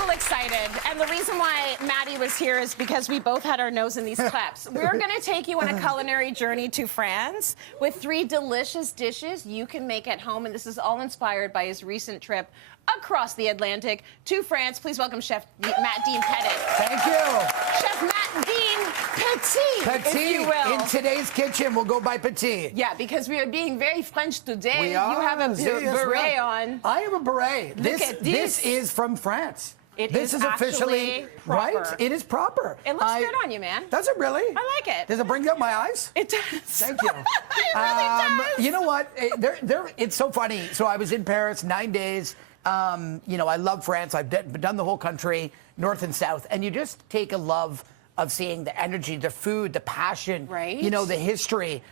little excited, and the reason why Maddie was here is because we both had our nose in these clips. We're going to take you on a culinary journey to France with 3 delicious dishes you can make at home, and this is all inspired by his recent trip across the Atlantic to France. Please welcome Chef Matt Dean Pettit. Thank you. Chef Matt Dean Pettit, if you will. In today's kitchen, we'll go by Petit. Yeah, because we are being very French today. We are. You have a beret on. I have a beret. Look This is from France. This is officially proper. right. It is proper. It looks good on you, man. Does it really? I like it. Does it bring out my eyes? It does. Thank you. It really does. You know what? It's so funny. So I was in Paris 9 days. You know, I love France. I've done the whole country, north and south, and you just take a love of seeing the energy, the food, the passion, right? You know, the history.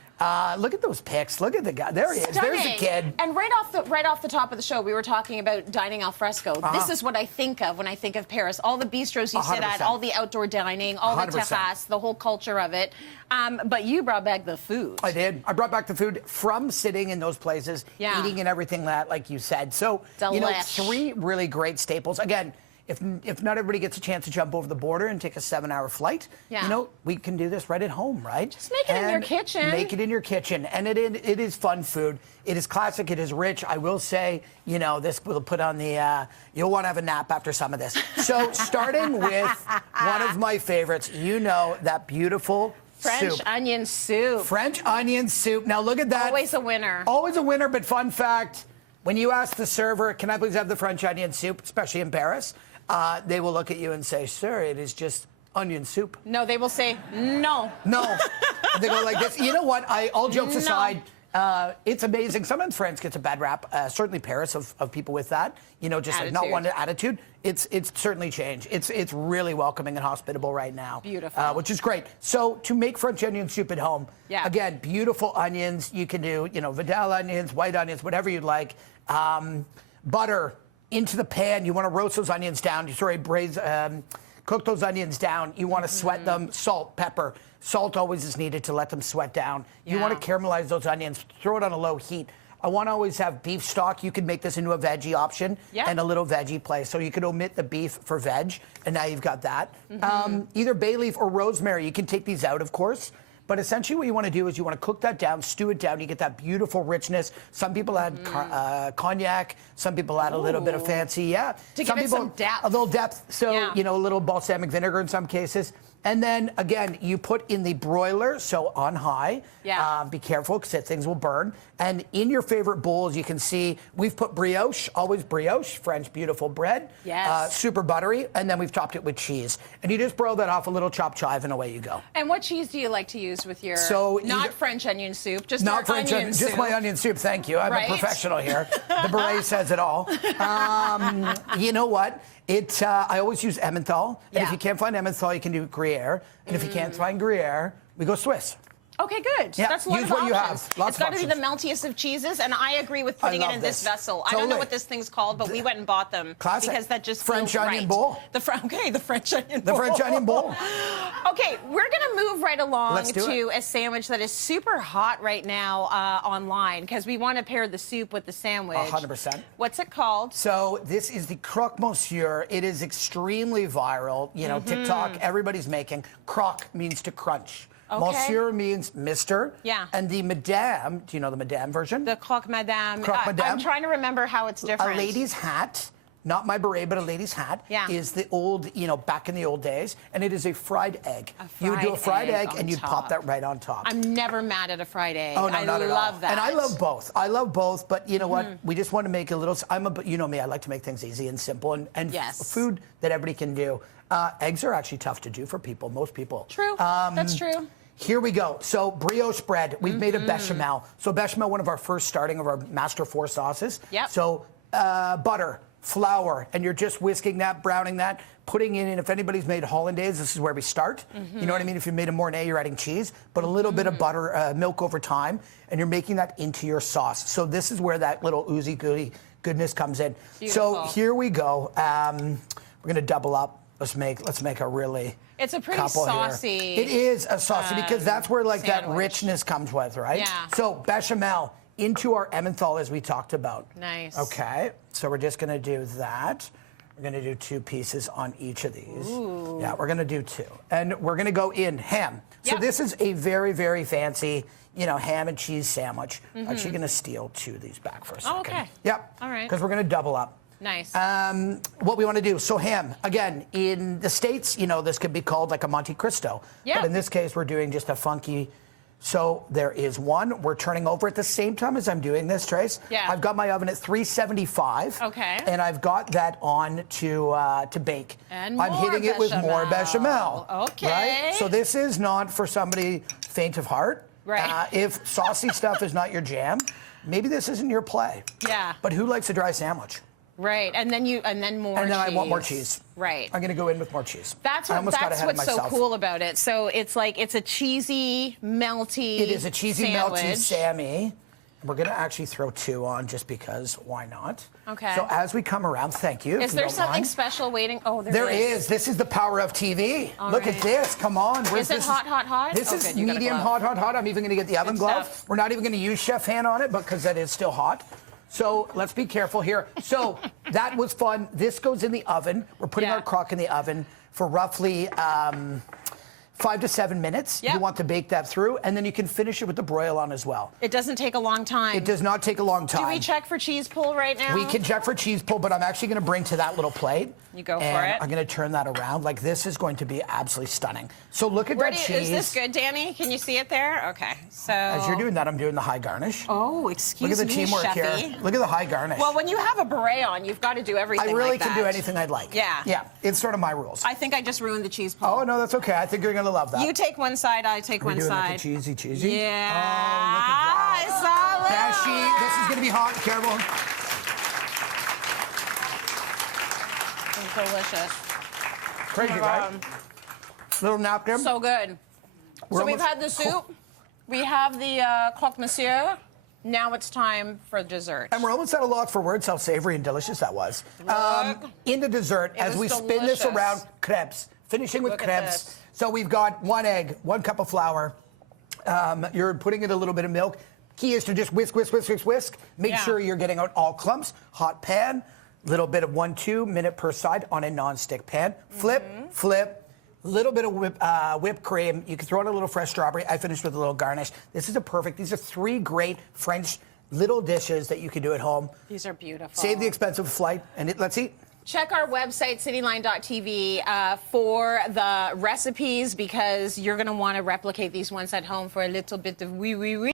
Look at those pics. Look at the guy. There he is. There's the kid. And right off the top of the show, we were talking about dining al fresco. This is what I think of when I think of Paris. All the bistros you sit at, all the outdoor dining, all 100%. The terrace, the whole culture of it. But you brought back the food. I did. I brought back the food from sitting in those places, eating and everything like you said. So, you know, 3 really great staples. Again, if not everybody gets a chance to jump over the border and take a 7-hour flight, you know, we can do this right at home, right? Just make it in your kitchen. Make it in your kitchen. And it is fun food. It is classic. It is rich. I will say, you know, this will put on the, you'll want to have a nap after some of this. So starting with one of my favorites, you know, that beautiful French onion soup. French onion soup. Now look at that. Always a winner. Always a winner, but fun fact, when you ask the server, can I please have the French onion soup, especially in Paris, they will look at you and say, sir, it is just onion soup. No, they will say, no. No. They go like this. You know what? All jokes aside, it's amazing. Sometimes France gets a bad rap, certainly Paris, of people with that. You know, just like not one attitude. It's certainly changed. It's really welcoming and hospitable right now. Beautiful. Which is great. So to make French onion soup at home, again, beautiful onions. You can do, you know, Vidal onions, white onions, whatever you'd like. Butter into the pan. You want to roast those onions down. Cook those onions down. You want to sweat them. Salt, pepper. Salt always is needed to let them sweat down. You want to caramelize those onions. Throw it on a low heat. I want to always have beef stock. You can make this into a veggie option and a little veggie place. So you could omit the beef for veg, and now you've got that. Either bay leaf or rosemary. You can take these out, of course. But essentially what you want to do is you want to cook that down, stew it down. You get that beautiful richness. Some people add cognac. Some people add a little bit of fancy, to give it some depth. A little depth. So, you know, a little balsamic vinegar in some cases. And then, again, you put in the broiler, so on high. Be careful, because things will burn. And in your favorite bowls, you can see we've put brioche, always brioche, French beautiful bread. Super buttery. And then we've topped it with cheese. And you just broil that off a little chopped chive, and away you go. And what cheese do you like to use with your, not French onion soup, just not French onion soup? Just my onion soup, thank you. I'm a professional here. The beret says it all. You know what? I always use Emmenthal. And if you can't find Emmenthal, you can do Gruyere. And if you can't find Gruyere, we go Swiss. Okay, good. That's a lot of options. It's got to be the meltiest of cheeses, and I agree with putting it in this vessel. I don't know what this thing's called, but we went and bought them. Classic. Because that just French feels onion bowl. The French onion bowl. The French onion bowl. Okay, we're going to move right along to a sandwich that is super hot right now online, because we want to pair the soup with the sandwich. 100%. What's it called? So this is the Croque, monsieur. It is extremely viral. You know, TikTok, everybody's making. Croque means to crunch. Monsieur means Mr. And the Madame, do you know the Madame version? The Croque Madame. Croque Madame. I'm trying to remember how it's different. A lady's hat, not my beret, but a lady's hat, is the old, you know, back in the old days. And it is a fried egg. You would do a fried egg and you'd pop that right on top. I'm never mad at a fried egg. Oh, no, not at all. I love that. And I love both. I love both, but you know what? We just want to make a little, you know me, I like to make things easy and simple and food that everybody can do. Eggs are actually tough to do for people, most people. True, that's true. Here we go. So brioche bread. We've made a bechamel. So bechamel, one of our first starting of our master 4 sauces. So butter, flour, and you're just whisking that, browning that, putting in, and if anybody's made hollandaise, this is where we start. You know what I mean? If you made a mornay, you're adding cheese, but a little bit of butter, milk over time, and you're making that into your sauce. So this is where that little oozy gooey goodness comes in. So here we go. We're gonna double up. Let's make a really It's a pretty saucy. Here. It is a saucy because that's where like that richness comes with, right? So bechamel into our Emmenthal as we talked about. Nice. Okay, so we're just gonna do that We're going to do 2 pieces on each of these. Ooh. Yeah, we're going to do 2. And we're going to go in ham. So this is a very, very fancy, you know, ham and cheese sandwich. Actually going to steal 2 of these back for a second. Oh, okay. Yep. All right. Because we're going to double up. Nice. What we want to do, so ham, again, in the States, you know, this could be called like a Monte Cristo. Yeah. But in this case, we're doing just a funky. So there is one. We're turning over at the same time as I'm doing this, Trace. Yeah. I've got my oven at 375. Okay. And I've got that on to bake. And I'm hitting it with more bechamel. Okay. Right? So this is not for somebody faint of heart. Right. If saucy stuff is not your jam, maybe this isn't your play. Yeah. But who likes a dry sandwich? Right, and then more and then cheese. I want more cheese. Right. I'm going to go in with more cheese. That's what's so cool about it. So it's like it's a cheesy, melty. It is a cheesy, sandwich. melty Sammy. We're going to actually throw 2 on just because why not? Okay. So as we come around, thank you. Is there something special waiting? Oh, there is. This is the power of TV. Look at this. Come on. Is it hot, hot, hot? This is medium hot, hot, hot. I'm even going to get the oven glove. We're not even going to use chef hand on it because that is still hot. So let's be careful here. So that was fun. This goes in the oven. We're putting our croque in the oven for roughly 5 to 7 minutes. You want to bake that through, and then you can finish it with the broil on as well. It doesn't take a long time. It does not take a long time. Do we check for cheese pull right now? We can check for cheese pull, but I'm actually going to bring to that little plate. You go for it. I'm going to turn that around. Like, this is going to be absolutely stunning. So look at that cheese. Is this good, Danny? Can you see it there? Okay. So as you're doing that, I'm doing the high garnish. Oh, excuse me, Look at the teamwork here. Look at the high garnish. Well, when you have a beret on, you've got to do everything. I really can do anything I'd like. Yeah. Yeah. It's sort of my rules. I think I just ruined the cheese pull. Oh no, that's okay. I think you're going to love that. You take one side, I take one side. Like cheesy. Yeah. Oh, look at that. I saw that. Dashy, this is going to be hot. Careful. It's delicious. Crazy, right? Little napkin. So good. So we've had the soup. We have the croque monsieur. Now it's time for dessert. And we're almost at a loss for words how savory and delicious that was. In the dessert, as we spin this around, crepes. Finishing with crepes. So we've got 1 egg, 1 cup of flour. You're putting in a little bit of milk. Key is to just whisk. Make sure you're getting out all clumps. Hot pan. Little bit of 1-2 minute per side on a non-stick pan. Flip. Little bit of whipped cream. You can throw in a little fresh strawberry. I finished with a little garnish. This is these are 3 great French little dishes that you can do at home. These are beautiful. Save the expensive flight, and let's eat. Check our website, cityline.tv, for the recipes because you're going to want to replicate these ones at home for a little bit of wee.